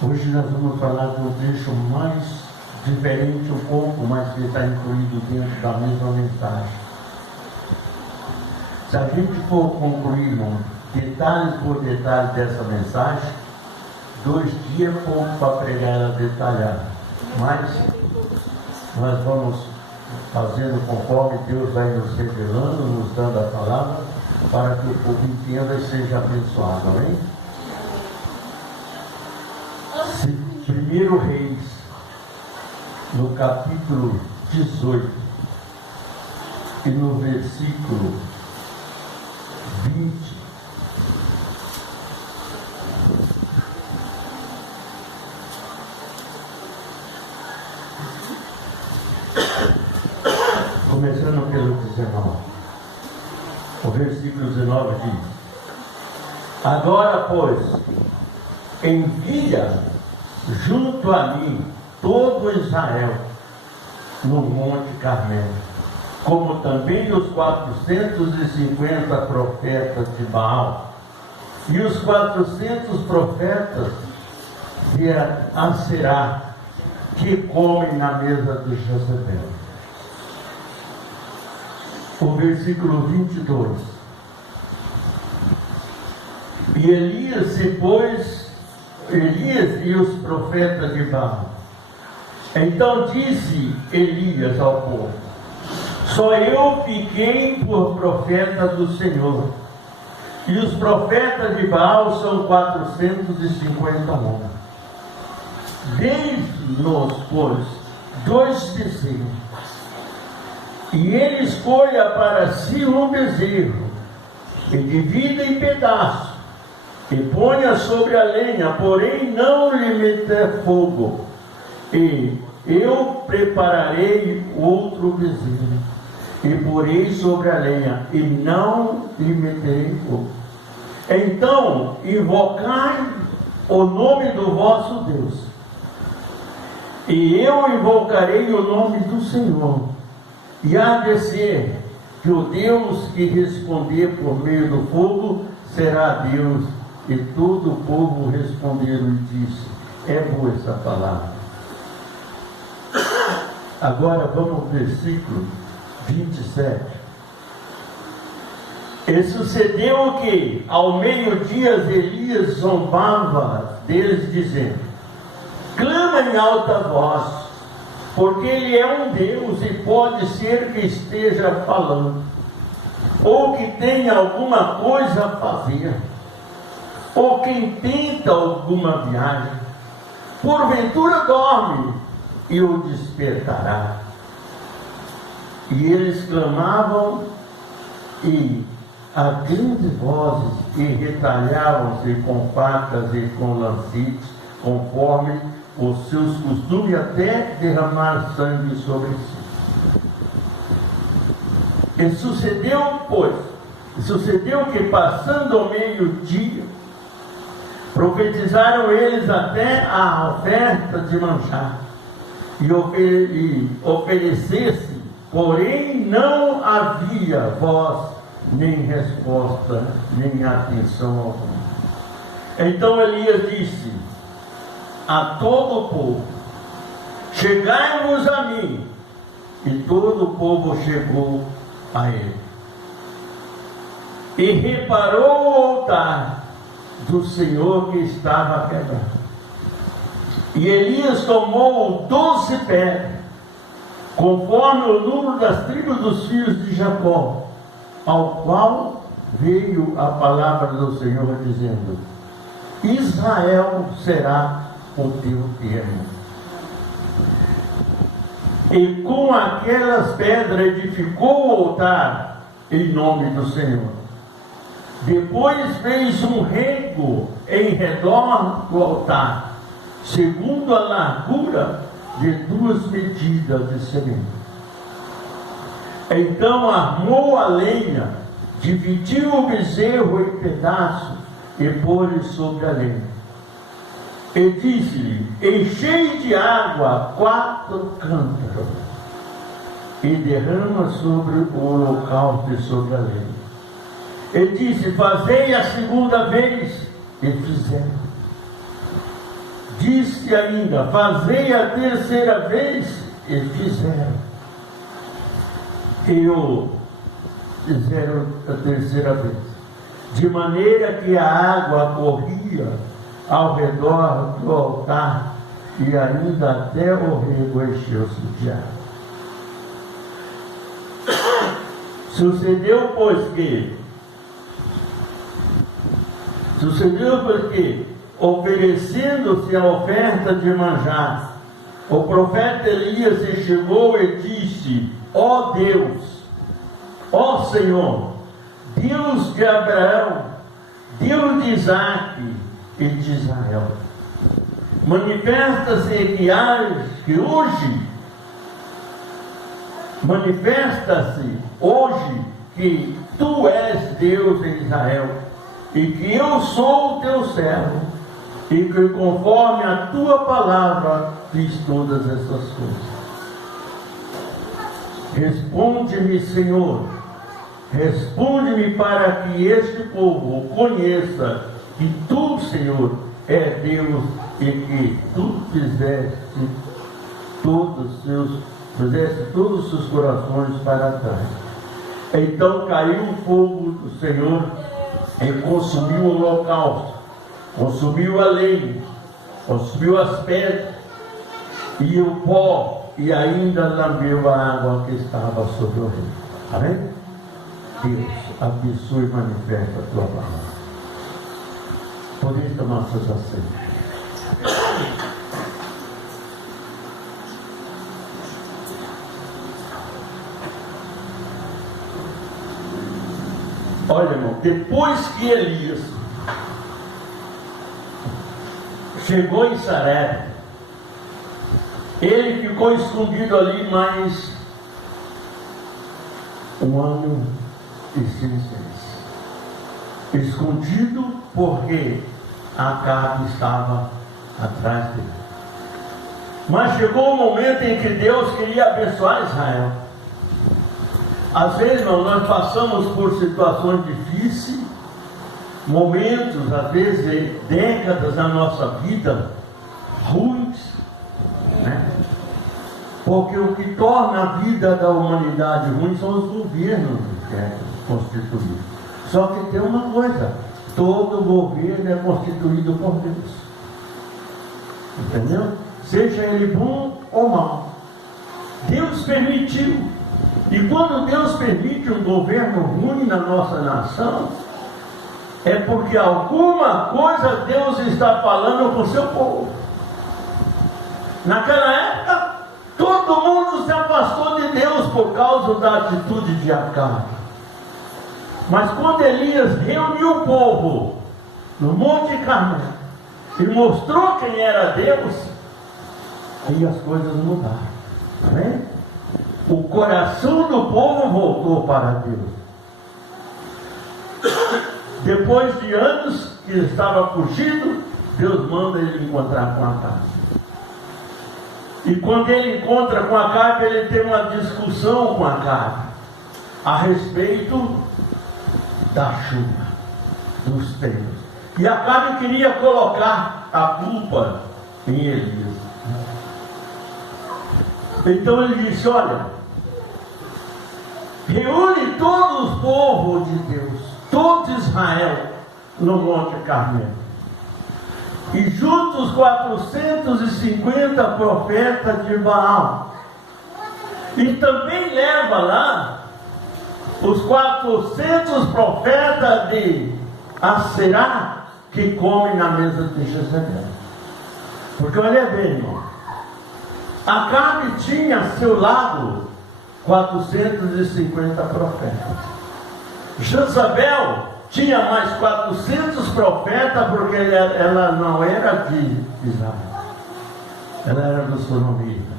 Hoje nós vamos falar de um trecho mais diferente um pouco, mas que está incluído dentro da mesma mensagem. Se a gente for concluir detalhe por detalhe dessa mensagem, 2 dias é pouco para pregar ela detalhada. Mas nós vamos fazendo conforme Deus vai nos revelando, nos dando a palavra, para que o povo entenda e seja abençoado. Amém? 1 Reis, no capítulo 18 e no versículo 20. Começando pelo 19. O versículo 19 diz: Agora, pois, envia junto a mim todo Israel no Monte Carmelo, como também os 450 profetas de Baal e os 400 profetas de Aserá, que comem na mesa de Jezabel. O versículo 22. E Elias se pôs, Elias e os profetas de Baal. Então disse Elias ao povo: Só eu fiquei por profeta do Senhor, e os profetas de Baal são 450 homens. Dê-nos, pois, 2 bezerros, e ele escolha para si um bezerro, e divida em pedaços, e ponha sobre a lenha, porém não lhe meter fogo, e eu prepararei outro bezerro, e porei sobre a lenha, e não lhe meterei fogo. Então invocai o nome do vosso Deus, e eu invocarei o nome do Senhor, e há de ser que o Deus que responder por meio do fogo será Deus. E todo o povo responderam e disse: É boa essa palavra. Agora vamos ao versículo 27. E sucedeu que ao meio-dia Elias zombava deles, dizendo: Clama em alta voz, porque ele é um Deus e pode ser que esteja falando, ou que tenha alguma coisa a fazer, ou quem tenta alguma viagem, porventura dorme e o despertará. E eles clamavam e a grandes vozes, e retalhavam-se com facas e com lancites, conforme os seus costumes, até derramar sangue sobre si. E sucedeu que, passando ao meio-dia, profetizaram eles até a oferta de manjar, e oferecesse, porém não havia voz, nem resposta, nem atenção alguma. Então Elias disse a todo o povo: Chegai-vos a mim. E todo o povo chegou a ele. E reparou o altar do Senhor que estava quebrado. E Elias tomou 12 pedras, conforme o número das tribos dos filhos de Jacó, ao qual veio a palavra do Senhor, dizendo: Israel será o teu termo. E com aquelas pedras edificou o altar em nome do Senhor. Depois fez um rego em redor do altar, segundo a largura de 2 medidas de semente. Então armou a lenha, dividiu o bezerro em pedaços e pôs-lhe sobre a lenha. E disse-lhe: Enchei de água 4 cântaros e derrama sobre o holocausto e sobre a lenha. E disse: Fazei a segunda vez. E fizeram. disse ainda: fazei a terceira vez, e fizeram. Fizeram a terceira vez, de maneira que a água corria ao redor do altar, e ainda até o rego encheu-se de água. Sucedeu, porque, oferecendo-se a oferta de manjar, o profeta Elias se chegou e disse: ó Deus, ó Senhor, Deus de Abraão, Deus de Isaque e de Israel, manifesta-se hoje que tu és Deus em Israel, e que eu sou o teu servo, e que conforme a tua palavra fiz todas essas coisas. Responde-me, Senhor, responde-me, para que este povo conheça que tu, Senhor, é Deus, e que tu fizeste todos os seus corações para trás. Então caiu o fogo do Senhor e consumiu o holocausto, consumiu a lenha, consumiu as pedras e o pó, e ainda lambeu a água que estava sobre o rio. Amém? Deus abençoe e manifesta a tua palavra. Podeis tomar suas assentos. Olha, irmão, depois que Elias chegou em Sarepta, ele ficou escondido ali mais 1 ano e 6 meses. Escondido porque Acabe estava atrás dele. Mas chegou o momento em que Deus queria abençoar Israel. Às vezes, irmão, nós passamos por situações difíceis, momentos, às vezes décadas da nossa vida ruins, né? Porque o que torna a vida da humanidade ruim são os governos constituídos. Só que tem uma coisa: todo governo é constituído por Deus. Entendeu? Seja ele bom ou mau, Deus permitiu. E quando Deus permite um governo ruim na nossa nação, é porque alguma coisa Deus está falando com o seu povo. Naquela época, todo mundo se afastou de Deus por causa da atitude de Acabe. Mas quando Elias reuniu o povo no Monte Carmelo e mostrou quem era Deus, aí as coisas mudaram. Amém? O coração do povo voltou para Deus. Depois de anos que estava fugido, Deus manda ele encontrar com Acabe. E quando ele encontra com Acabe, ele tem uma discussão com Acabe a respeito da chuva, dos tempos. E Acabe queria colocar a culpa em Elias. Então ele disse: olha, reúne todo o povo de Deus, todo Israel, no Monte Carmelo, e juntos os 450 profetas de Baal, e também leva lá os 400 profetas de Aserá, que comem na mesa de Jezebel. Porque olha bem, irmão, Acabe tinha a seu lado 450 profetas. Jezabel tinha mais 400 profetas, porque ela não era de Israel, ela era dos sonomitas.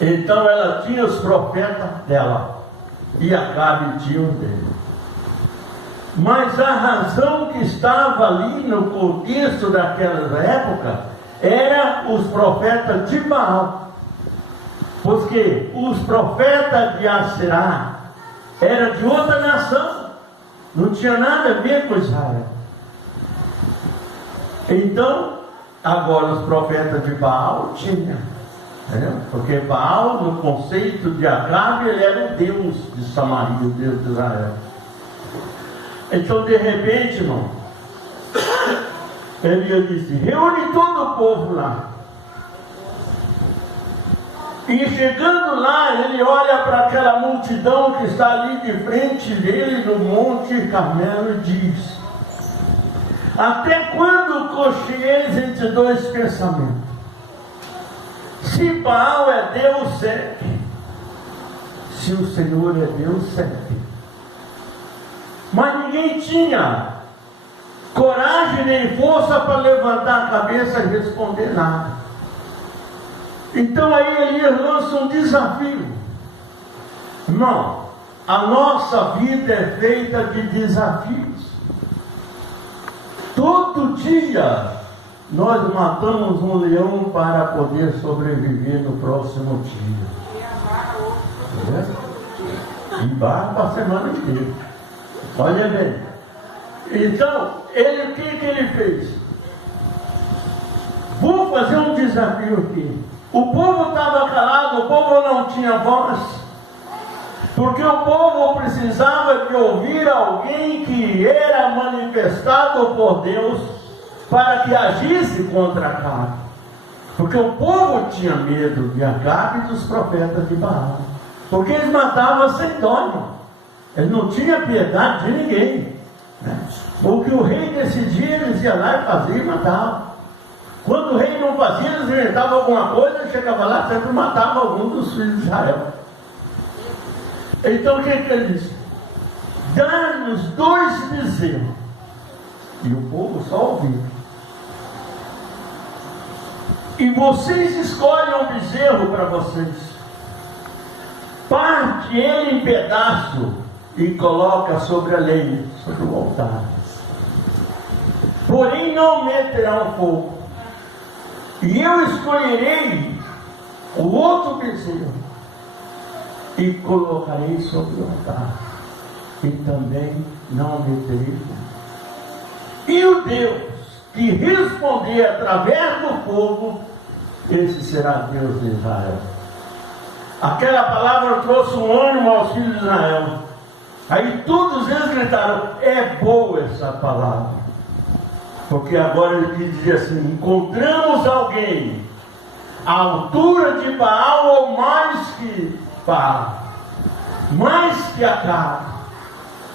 Então ela tinha os profetas dela, e Acabe tinha os dele. Mas a razão que estava ali no contexto daquela época era os profetas de Baal. Porque os profetas de Aserá eram de outra nação, não tinha nada a ver com Israel. Então Agora os profetas de Baal tinham, entendeu? Porque Baal, no conceito de Acabe, ele era o Deus de Samaria, o Deus de Israel. Então, de repente, irmão, Elias disse: reúne todo o povo lá. E chegando lá, ele olha para aquela multidão que está ali de frente dele no Monte Carmelo e diz: até quando cocheeis entre dois pensamentos? Se Baal é Deus, segue. Se o Senhor é Deus, segue. Mas ninguém tinha coragem nem força para levantar a cabeça e responder nada. Então aí Elias lança um desafio. Não, a nossa vida é feita de desafios. Todo dia nós matamos um leão para poder sobreviver no próximo dia. E barra para a semana inteira. Olha bem. Então, o que ele fez? Vou fazer um desafio aqui. O povo estava calado, o povo não tinha voz, porque o povo precisava de ouvir alguém que era manifestado por Deus para que agisse contra Acabe. Porque o povo tinha medo de Acabe e dos profetas de Baal, porque eles matavam sem dó. Eles não tinham piedade de ninguém, né? O que o rei decidia, eles iam lá e faziam e matavam. Quando o rei não fazia, eles inventavam alguma coisa, chegava lá e sempre matava algum dos filhos de Israel. Então o que ele disse? Dá-nos 2 bezerros. E o povo só ouviu. E vocês escolhem um bezerro para vocês. Parte ele em pedaço e coloca sobre a lenha, sobre o altar. Porém não meterão fogo. E eu escolherei o outro bezerro e colocarei sobre o altar. E também não meterei fogo. E o Deus que responder através do fogo, esse será Deus de Israel. Aquela palavra trouxe um ânimo aos filhos de Israel. Aí todos eles gritaram: é boa essa palavra. Porque agora ele quis dizer assim: encontramos alguém à altura de Baal ou mais que Baal, mais que Acabe,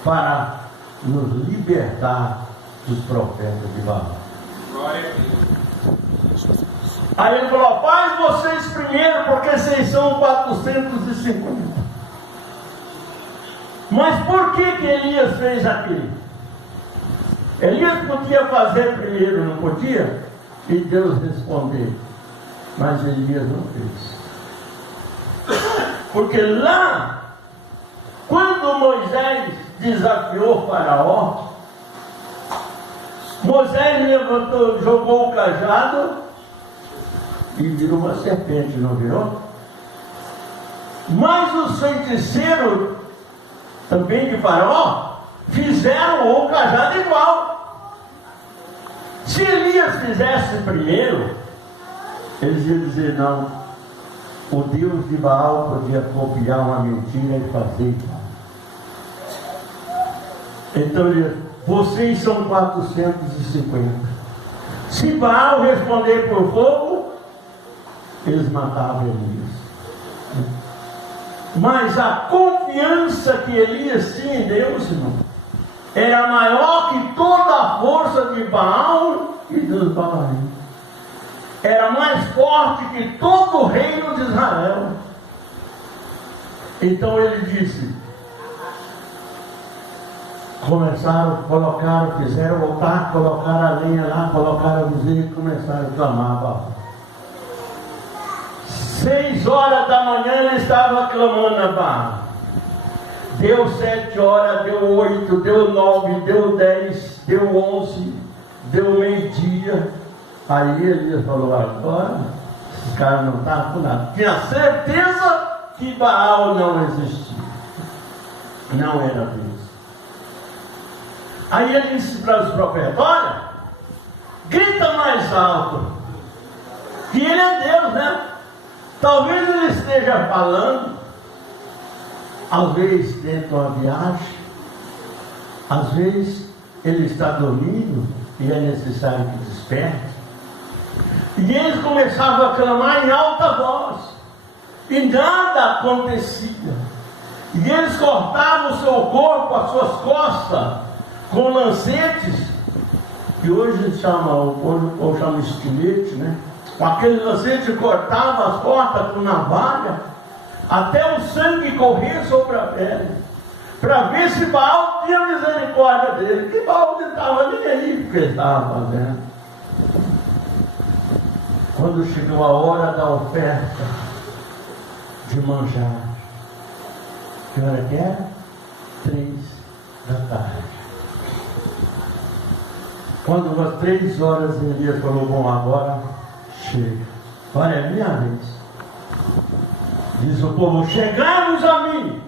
para nos libertar dos profetas de Baal. Aí ele falou: faz vocês primeiro, porque vocês são 450. Mas por que Elias fez aquilo? Elias podia fazer primeiro, não podia? E Deus respondeu. Mas Elias não fez. Porque lá, quando Moisés desafiou Faraó, Moisés levantou, jogou o cajado e virou uma serpente, não virou? Mas os feiticeiros também de Faraó fizeram o cajado igual. Se Elias fizesse primeiro, eles iam dizer: não, o Deus de Baal podia copiar uma mentira e fazer igual. Então ele disse: vocês são 450. Se Baal responder por fogo, eles matavam Elias. Mas a confiança que Elias tinha em Deus, irmão, era maior que toda a força de Baal e dos Baalims. Era mais forte que todo o reino de Israel. Então ele disse: começaram, colocaram, fizeram o altar, colocaram a lenha lá, colocaram o bezerro e começaram a clamar a Baal. 6 horas da manhã ele estava clamando a Baal. Deu 7 horas, deu 8, deu 9, deu 10, deu 11, deu meio-dia. Aí Elias falou: agora esses caras não estavam com nada. Tinha certeza que Baal não existia, não era Deus. Aí ele disse para os profetas: olha, grita mais alto. que Ele é Deus, né? Talvez Ele esteja falando, às vezes dentro de uma viagem, às vezes Ele está dormindo e é necessário que desperte. E eles começavam a clamar em alta voz, e nada acontecia. E eles cortavam o seu corpo, as suas costas, com lancetes, que hoje chama, ou chama estilete, né? Com aquele lancete cortava as costas com navalha, até o sangue correr sobre a pele, para ver se Baal tinha misericórdia dele. Que Baal não estava nem aí porque ele estava fazendo. Quando chegou a hora da oferta de manjar, que hora que era? 3 da tarde. Quando às 3 horas Elias falou, bom, agora chega, agora é minha vez. Diz o povo, chegamos a mim.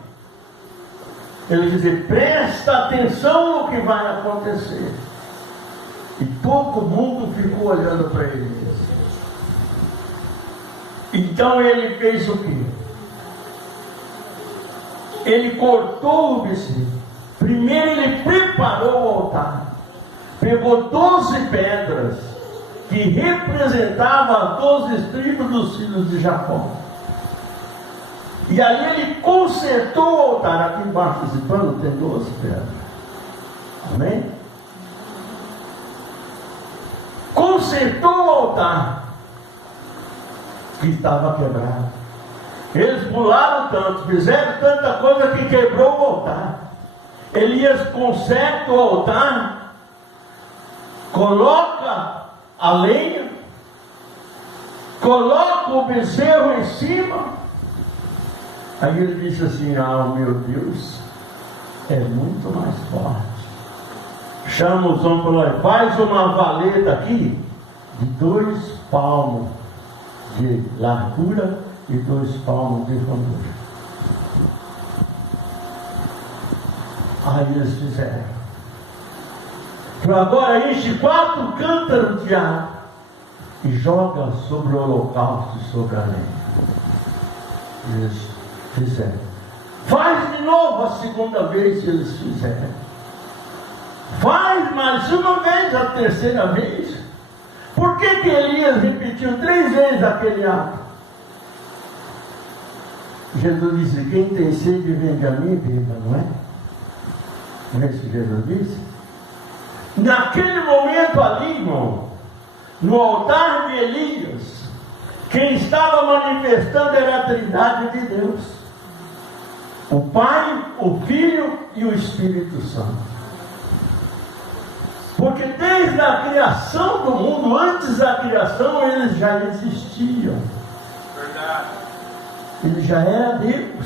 Ele diz, presta atenção no que vai acontecer. E todo mundo ficou olhando para ele. Então ele fez o quê? Ele cortou o bezerro. Primeiro ele preparou o altar. Pegou 12 pedras que representavam as 12 tribos dos filhos de Jacó. E aí ele consertou o altar. Aqui embaixo desse pano tem 12 pedras. Amém? Consertou o altar que estava quebrado. Eles pularam tanto, fizeram tanta coisa que quebrou o altar. Elias conserta o altar, coloca a lenha, coloca o bezerro em cima. Aí ele disse assim, meu Deus, é muito mais forte. Chama os homens e fala, faz uma valeta aqui de 2 palmos de largura e 2 palmos de fundura. Aí eles fizeram. Então agora enche 4 cântaros de água e joga sobre o holocausto e sobre a lenha. Eles fizeram. Faz de novo a segunda vez que eles fizeram. Faz mais uma vez, a terceira vez. Por que Elias repetiu 3 vezes aquele ato? Jesus disse, quem tem sede vem a mim e beba, não é? Não é isso que Jesus disse? Naquele momento ali, irmão, no altar de Elias, quem estava manifestando era a Trindade de Deus. O Pai, o Filho e o Espírito Santo. Porque desde a criação do mundo, antes da criação, eles já existiam. Verdade. Ele já era Deus.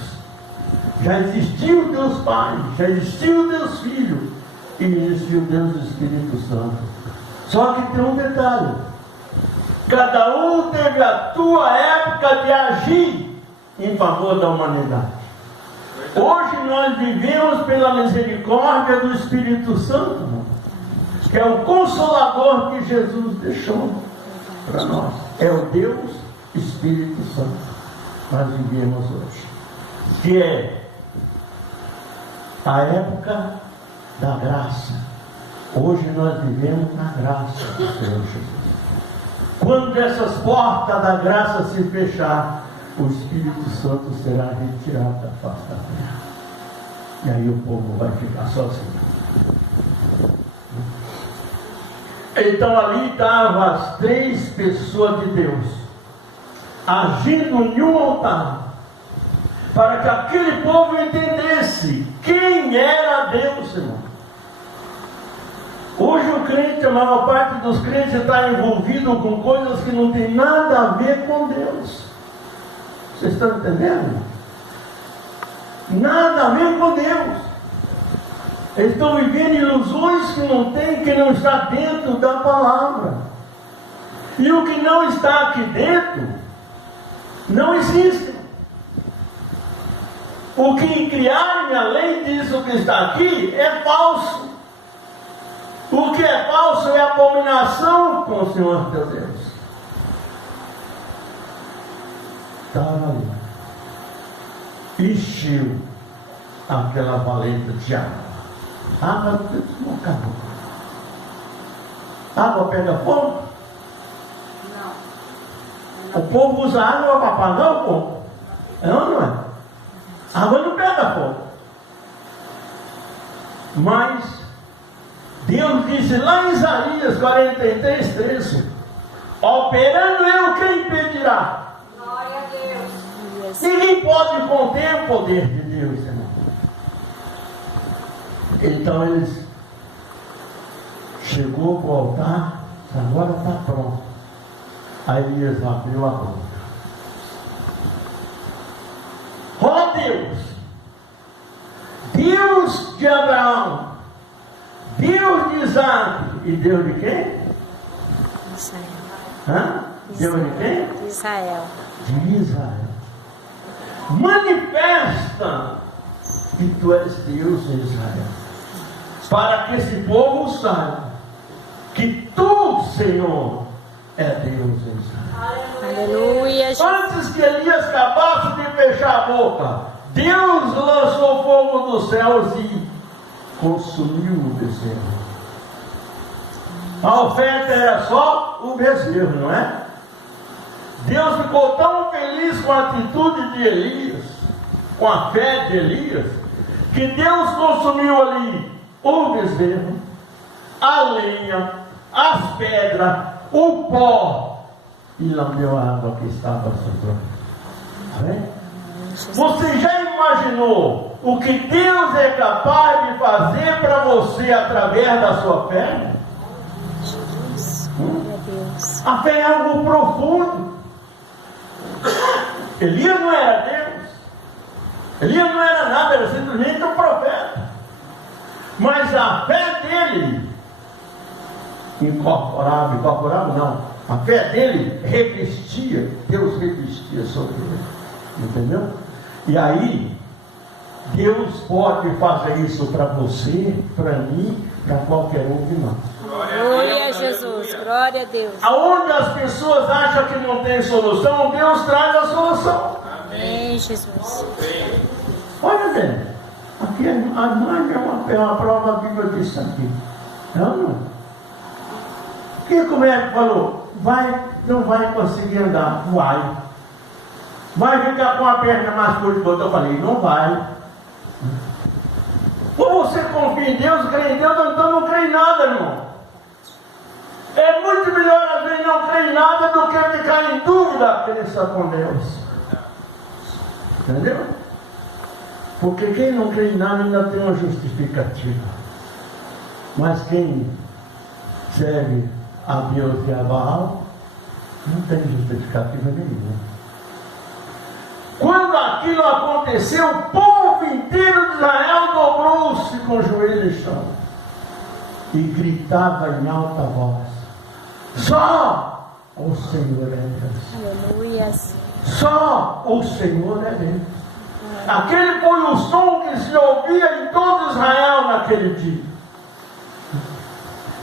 Já existia o Deus Pai, já existia o Deus Filho e existia o Deus Espírito Santo. Só que tem um detalhe: cada um teve a sua época de agir em favor da humanidade. Hoje nós vivemos pela misericórdia do Espírito Santo, que é o Consolador que Jesus deixou para nós. É o Deus Espírito Santo. Nós vivemos hoje, que é a época da graça. Hoje nós vivemos na graça do Senhor Jesus. Quando essas portas da graça se fechar, o Espírito Santo será retirado da face da terra. E aí o povo vai ficar sozinho. Então ali estavam as 3 pessoas de Deus agindo em um altar, para que aquele povo entendesse quem era Deus, irmão. Hoje o crente, a maior parte dos crentes está envolvido com coisas que não tem nada a ver com Deus. Vocês estão entendendo? Nada a ver com Deus. Eles estão vivendo ilusões que não tem, que não está dentro da palavra. E o que não está aqui dentro não existe. O que criarem além disso que está aqui é falso. O que é falso é abominação com o Senhor teu Deus. estava ali. Encheu aquela valeta de água. Água não acabou. Água pega fogo? Não. O povo usa água para apagar o fogo. É ou não é? Água não pega fogo. Mas Deus disse lá em Isaías 43:13: operando eu, quem impedirá? Glória a Deus. Ninguém pode conter o poder de Deus, irmão. Então eles chegou para o altar, agora está pronto. Aí Elias abriu a boca. Ó Deus, Deus de Abraão, Deus de Isaac e Deus de quem? Israel. Hã? Deus de quem? Israel. De Israel. Manifesta que tu és Deus em Israel, para que esse povo saiba que tu, Senhor, é Deus em Israel. Aleluia. Antes que Elias acabasse de fechar a boca, Deus lançou fogo dos céus e consumiu o bezerro. A oferta era só o bezerro, não é? Deus ficou tão feliz com a atitude de Elias, com a fé de Elias, que Deus consumiu ali o bezerro, a lenha, as pedras, o pó, e lambeu a água que estava sobrando. Amém? Você já imaginou o que Deus é capaz de fazer para você através da sua fé? Jesus, glória a Deus. A fé é algo profundo. Elias não era Deus, Elias não era nada, era simplesmente um profeta. Mas a fé dele incorporava não, a fé dele revestia, Deus revestia sobre ele, entendeu? E aí Deus pode fazer isso para você, para mim, para qualquer um de nós. Glória a Jesus, glória a Deus. Aonde as pessoas acham que não tem solução, Deus traz a solução. Amém, Jesus. Olha bem, aqui a mãe é uma prova viva disso aqui. Não. O que o médico falou? Não vai conseguir andar. Vai ficar com a perna mais curta que outra. Eu falei, não vai. Ou você confia em Deus, crê em Deus, então não crê em nada, irmão. É muito melhor às vezes não crer em nada do que ficar em dúvida a crença com Deus. Entendeu? Porque quem não crê em nada ainda tem uma justificativa. Mas quem serve a Deus e a Baal não tem justificativa nenhuma. Quando aquilo aconteceu, o povo inteiro de Israel dobrou-se com o joelho no chão e gritava em alta voz: só o Senhor é Deus. Aleluia. Só o Senhor é Deus. Aquele foi o som que se ouvia em todo Israel naquele dia.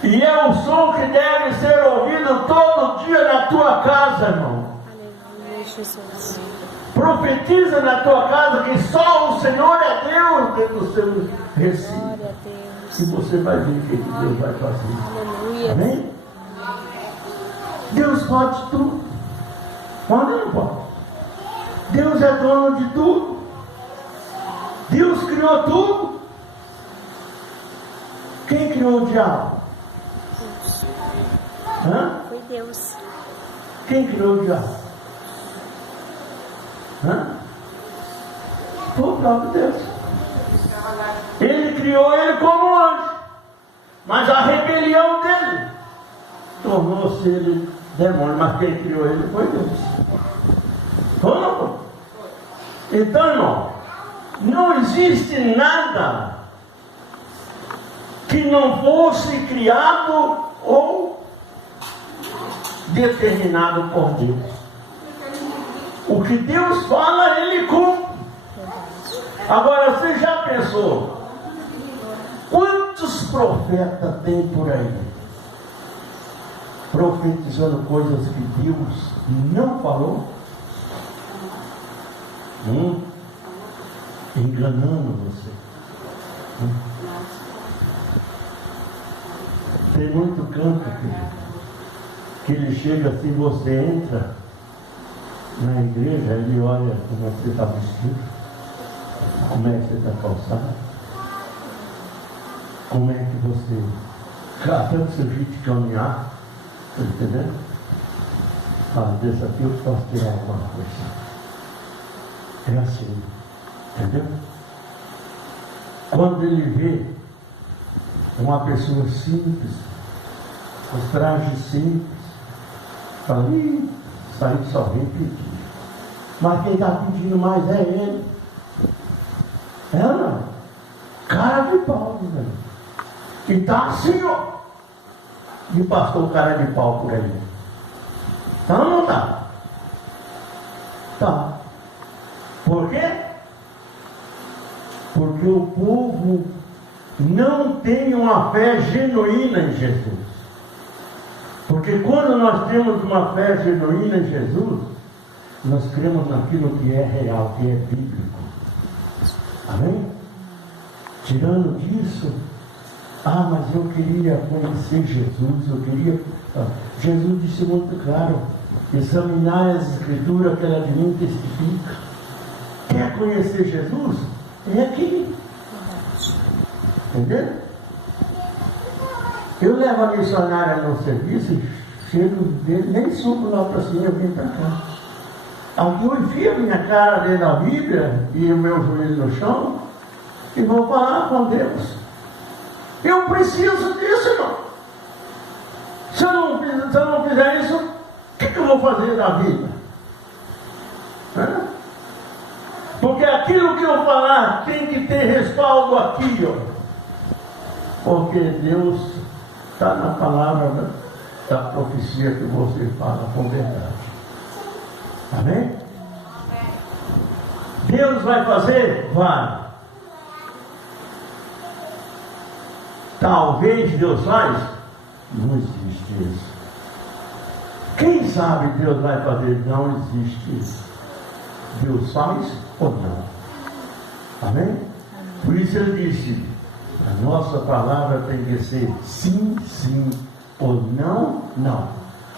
E é o som que deve ser ouvido todo dia na tua casa, irmão. Aleluia, Jesus. Profetiza na tua casa que só o Senhor é Deus dentro do seu recinto. Glória a Deus. E você vai ver o que Deus vai fazer. Aleluia. Amém? Deus pode tudo. Pode ou não pode? Deus é dono de tudo. Deus criou tudo. Quem criou o diabo? Hã? Foi Deus. Quem criou o diabo? Hã? Foi o próprio Deus. Ele criou ele como anjo. Mas a rebelião dele tornou-se ele demônio. Mas quem criou ele foi Deus. Foi não foi? Então, irmão, não existe nada que não fosse criado ou determinado por Deus. O que Deus fala, Ele cumpre. Agora, você já pensou quantos profetas tem por aí profetizando coisas que Deus não falou? Enganando você. Tem muito canto que ele chega assim, você entra na igreja, ele olha como você está vestido, como é que você está calçado, como é que você, até o seu jeito de caminhar, está entendendo? Fala, desse aqui eu posso tirar alguma coisa. É assim, entendeu? Quando ele vê uma pessoa simples, os trajes simples, fala, isso aí só vem pedir. Mas quem está pedindo mais é ele. É ou não? Cara de pau, velho. E está assim, ó. E pastor cara de pau por aí. Tá ou não tá? Tá. Por quê? Porque o povo não tem uma fé genuína em Jesus. Porque quando nós temos uma fé genuína em Jesus, nós cremos naquilo que é real, que é bíblico. Amém? Tirando disso, mas eu queria conhecer Jesus, eu queria... Jesus disse muito claro, examinar as escrituras que ela de mim testifica. Quer conhecer Jesus? É aqui. Entendeu? Eu levo a missionária no serviço, chego dele, nem subo lá para cima, eu vim para cá. Aqui eu enfio a minha cara dentro da Bíblia e o meu joelho no chão e vou falar com Deus. Eu preciso disso, irmão. Se eu não fizer isso, o que eu vou fazer da vida? Porque aquilo que eu falar tem que ter respaldo aqui, ó. Porque Deus está na palavra da profecia que você fala com verdade. Amém? Deus vai fazer? Vai. Talvez Deus faz? Não existe isso. Quem sabe Deus vai fazer? Não existe isso. Deus faz ou não? Amém? Por isso ele disse, a nossa palavra tem que ser sim, sim, ou não, não.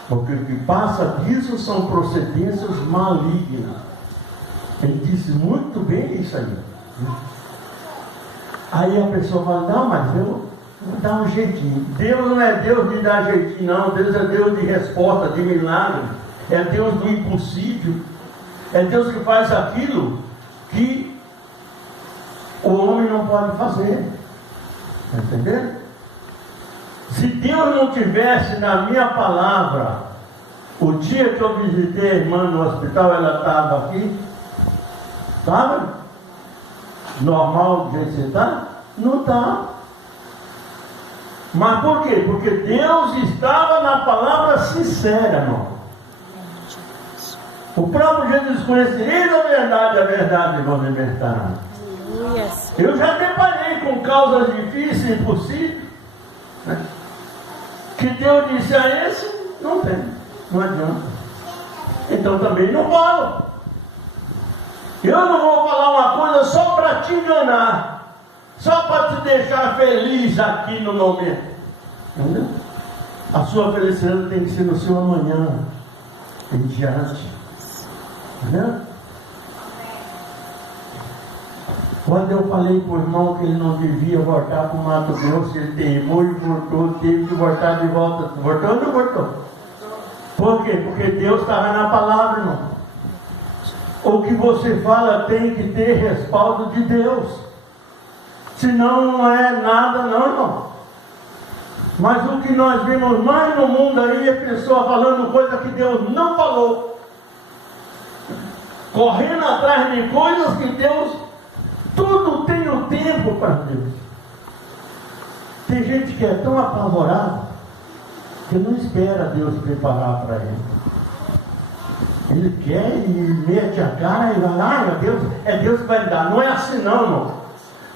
Porque o que passa disso são procedências malignas. Ele disse muito bem isso aí. Aí a pessoa fala, não, mas eu vou dar um jeitinho. Deus não é Deus de dar jeitinho, não. Deus é Deus de resposta, de milagre. É Deus do impossível. É Deus que faz aquilo que o homem não pode fazer. Está entendendo? Se Deus não tivesse na minha palavra, o dia que eu visitei a irmã no hospital, ela estava aqui, estava normal do jeito que você está? Não está. Mas por quê? Porque Deus estava na palavra sincera, irmão. O próprio Jesus conhecereis a verdade vos libertará. Eu já deparei com causas difíceis e impossíveis, né? Que Deus disse a esse, não tem, não adianta. Então também não falo. Eu não vou falar uma coisa só para te enganar, só para te deixar feliz aqui no momento. Entendeu? A sua felicidade tem que ser no seu amanhã, em diante. Entendeu? Quando eu falei para o irmão que ele não devia voltar para o Mato Grosso, ele teimou e voltou, teve que voltar de volta. Voltou ou não voltou? Por quê? Porque Deus estava na palavra, irmão. O que você fala tem que ter respaldo de Deus. Senão não é nada não, irmão. Mas o que nós vemos mais no mundo aí é pessoa falando coisa que Deus não falou. Correndo atrás de coisas que Deus, tudo tem o tempo para Deus. Tem gente que é tão apavorada que não espera Deus preparar para ele. Ele quer e mete a cara e vai lá, é Deus que vai lhe dar. Não é assim não, irmão.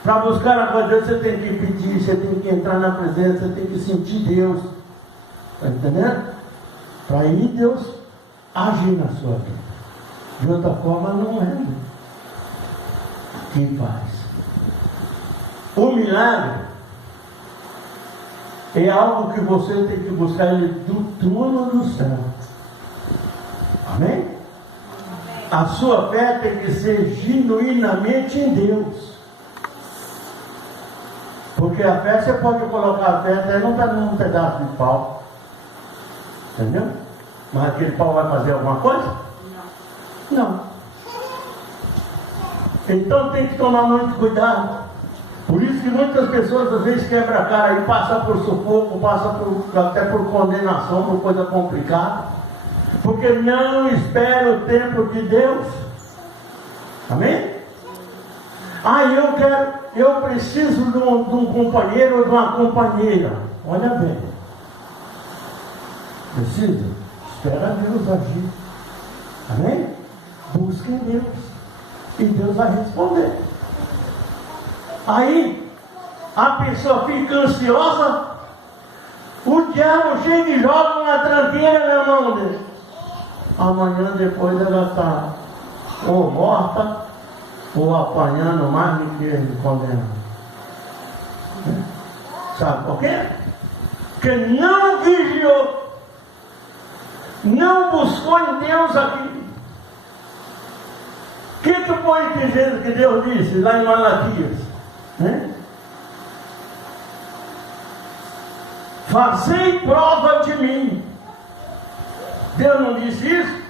Para buscar a coisa de Deus, você tem que pedir, você tem que entrar na presença, você tem que sentir Deus. Está entendendo? Para aí Deus agir na sua vida. De outra forma, não é. que faz. O milagre é algo que você tem que buscar ele do trono do céu. Amém? A sua fé tem que ser genuinamente em Deus. Porque a fé, você pode colocar a fé até num pedaço de pau. Entendeu? Mas aquele pau vai fazer alguma coisa? Não. Então tem que tomar muito cuidado. Por isso que muitas pessoas às vezes quebram a cara e passam por sufoco, até por condenação, por coisa complicada. Porque não espera o tempo de Deus. Amém? Eu preciso de um companheiro ou de uma companheira. Olha bem. Precisa? Espera Deus agir. Amém? Busque em Deus. E Deus vai responder. Aí, a pessoa fica ansiosa. O diabo chega e joga uma tranqueira na mão dele. Amanhã depois ela está ou morta ou apanhando mais do que ele condena. Sabe por quê? Porque não vigiou, não buscou em Deus aquilo. O que foi que Deus disse lá em Malaquias? Fazei prova de mim. Deus não disse isso?